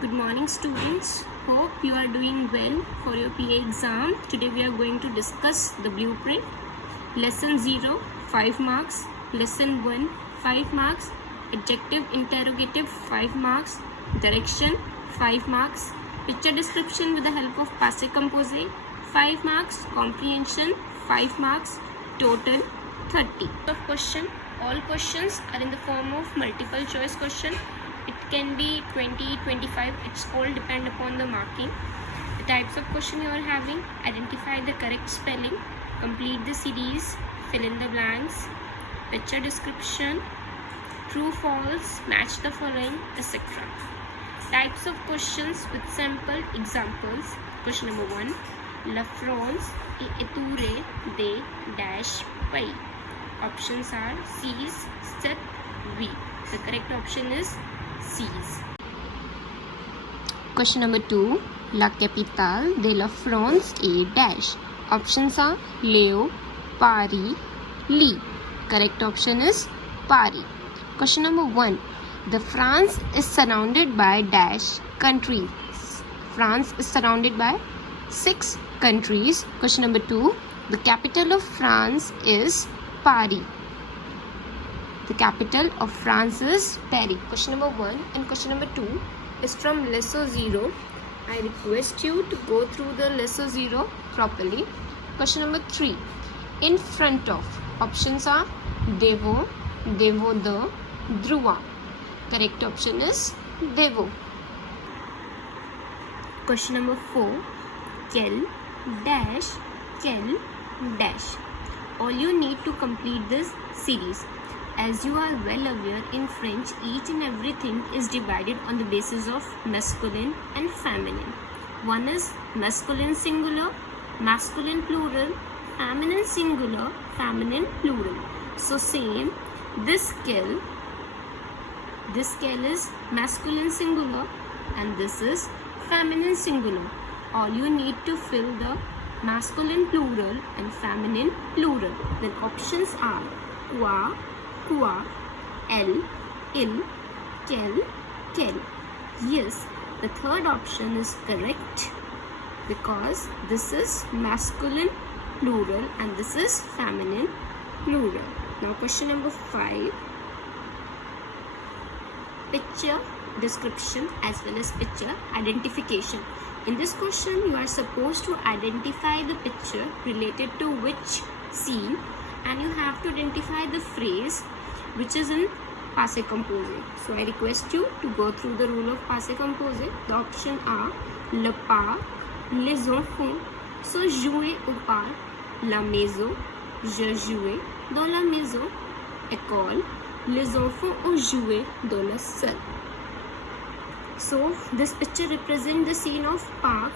Good morning students. Hope you are doing well for your PA exam. Today we are going to discuss the blueprint. Lesson 0, 5 marks. Lesson 1, 5 marks. Adjective interrogative, 5 marks. Direction, 5 marks. Picture description with the help of passé composé, 5 marks. Comprehension, 5 marks. Total 30. Question. All questions are in the form of multiple choice question. It can be 20, 25. It's all depend upon the marking. The types of question you are having: identify the correct spelling, complete the series, fill in the blanks, picture description, true, false, match the following, etc. Types of questions with sample examples. Question number 1. La France est entourée de dash pays. Options are C's, set, V. The correct option is C's. Question number 2. La capitale de la France est dash. Options are Lyon, Paris, Lille. Correct option is Paris. Question number 1. The France is surrounded by dash countries. France is surrounded by 6 countries. Question number 2. The capital of France is Paris. The capital of France is Paris. Question number 1 and question number 2 is from lesson 0. I request you to go through the lesson 0 properly. Question number 3. In front of. Options are Devo, Devoda, Dhruva. Correct option is Devo. Question number 4. Quel dash, quel dash. All you need to complete this series. As you are well aware, in French, each and everything is divided on the basis of masculine and feminine. One is masculine singular, masculine plural, feminine singular, feminine plural. So same, this scale is masculine singular and this is feminine singular. All you need to fill the masculine plural and feminine plural. Then options are quoi, quoi, elle, il, quel, quel. Yes, the third option is correct because this is masculine plural and this is feminine plural. Now question number 5. Picture description as well as picture identification. In this question, you are supposed to identify the picture related to which scene and you have to identify the phrase which is in passé composé. So I request you to go through the rule of passé composé. The options are le parc, les enfants se jouer au parc, la maison, je jouais dans la maison, école, les enfants ont joué dans la salle. So this picture represents the scene of park.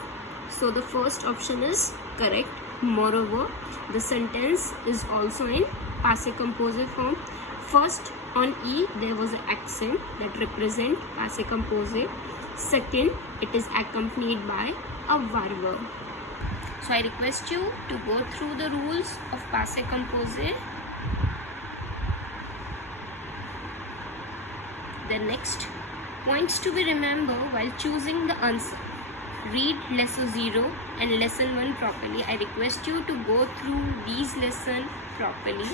So the first option is correct. Moreover, the sentence is also in passé composé form. First, on E there was an accent that represent passé composé. Second, it is accompanied by a verb. So I request you to go through the rules of passé composé. The next points to be remembered while choosing the answer. Read lesson 0 and lesson 1 properly. I request you to go through these lessons properly.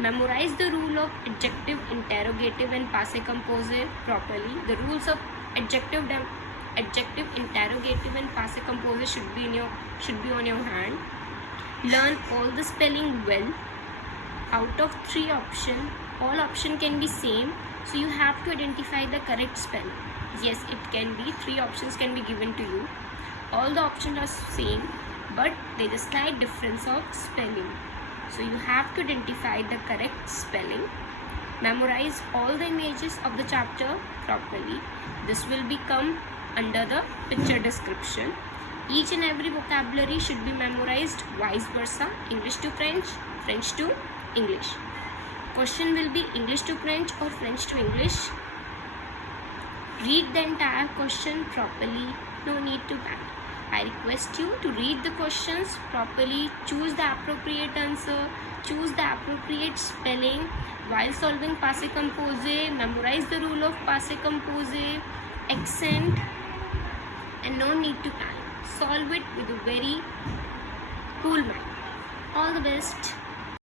Memorize the rule of adjective, interrogative and passé composé properly. The rules of adjective, interrogative and passé composé should be on your hand. Learn all the spelling well. Out of 3 options, all options can be same. So you have to identify the correct spelling. Yes, it can be 3 options can be given to you. All the options are same, but there is a slight difference of spelling. So you have to identify the correct spelling. Memorize all the images of the chapter properly. This will become under the picture description. Each and every vocabulary should be memorized vice versa. English to French, French to English. Question will be English to French or French to English. Read the entire question properly. No need to panic. I request you to read the questions properly, choose the appropriate answer, choose the appropriate spelling while solving passé composé, memorize the rule of passé composé, accent, and no need to panic. Solve it with a very cool mind. All the best.